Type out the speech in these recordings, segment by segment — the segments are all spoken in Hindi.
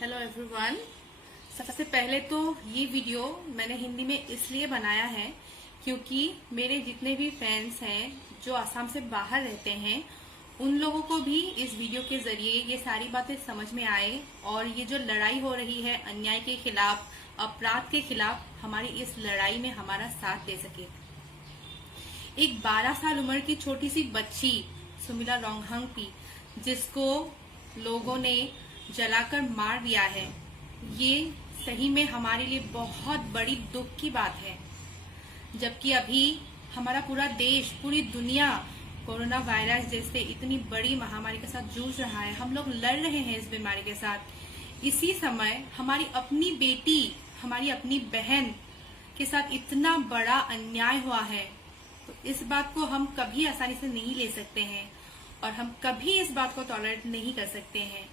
Hello everyone. सबसे पहले तो ये वीडियो मैंने हिंदी में इसलिए बनाया है क्योंकि मेरे जितने भी फ्रेंड्स हैं जो असम से बाहर रहते हैं उन लोगों को भी इस वीडियो के जरिए ये सारी बातें समझ में आए और ये जो लड़ाई हो रही है अन्याय के खिलाफ, अपराध के खिलाफ, हमारी इस लड़ाई में हमारा साथ दे सके। एक 12 साल उम्र की छोटी सी बच्ची सुमिला रोंगहांगपी, जिसको लोगों ने जलाकर मार दिया है, ये सही में हमारे लिए बहुत बड़ी दुख की बात है। जबकि अभी हमारा पूरा देश, पूरी दुनिया कोरोना वायरस जैसे इतनी बड़ी महामारी के साथ जूझ रहा है, हम लोग लड़ रहे हैं इस बीमारी के साथ। इसी समय हमारी अपनी बेटी, हमारी अपनी बहन के साथ इतना बड़ा अन्याय हुआ है, तो इस बात को हम कभी आसानी से नहीं ले सकते हैं और हम कभी इस बात को टॉलरेट नहीं कर सकते हैं।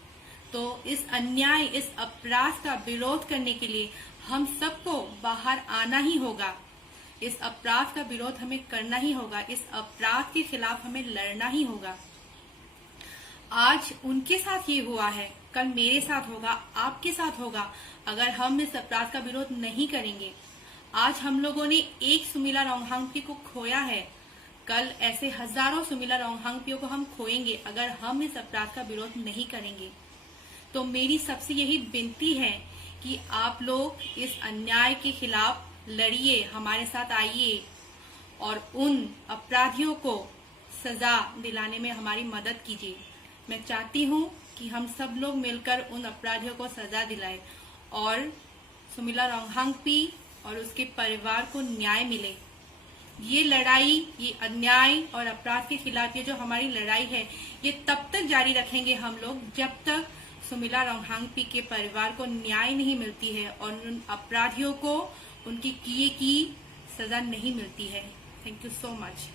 तो इस अन्याय, इस अपराध का विरोध करने के लिए हम सबको बाहर आना ही होगा। इस अपराध का विरोध हमें करना ही होगा, इस अपराध के खिलाफ हमें लड़ना ही होगा। आज उनके साथ ये हुआ है, कल मेरे साथ होगा, आपके साथ होगा। अगर हम इस अपराध का विरोध नहीं करेंगे, आज हम लोगों ने एक सुमिला रोंगहांगपी को खोया है, कल ऐसे हजारों सुमिला रोंगहांगपियों को हम खोएंगे अगर हम इस अपराध का विरोध नहीं करेंगे। तो मेरी सबसे यही विनती है कि आप लोग इस अन्याय के खिलाफ लड़िए, हमारे साथ आइए और उन अपराधियों को सजा दिलाने में हमारी मदद कीजिए। मैं चाहती हूँ कि हम सब लोग मिलकर उन अपराधियों को सजा दिलाएं और सुमिला रोंगहांगपी और उसके परिवार को न्याय मिले। ये लड़ाई, ये अन्याय और अपराध के खिलाफ ये जो हमारी लड़ाई है, ये तब तक जारी रखेंगे हम लोग जब तक सुमिला रोंगहांगपी के परिवार को न्याय नहीं मिलती है और उन अपराधियों को उनकी किए की सजा नहीं मिलती है। Thank you so much.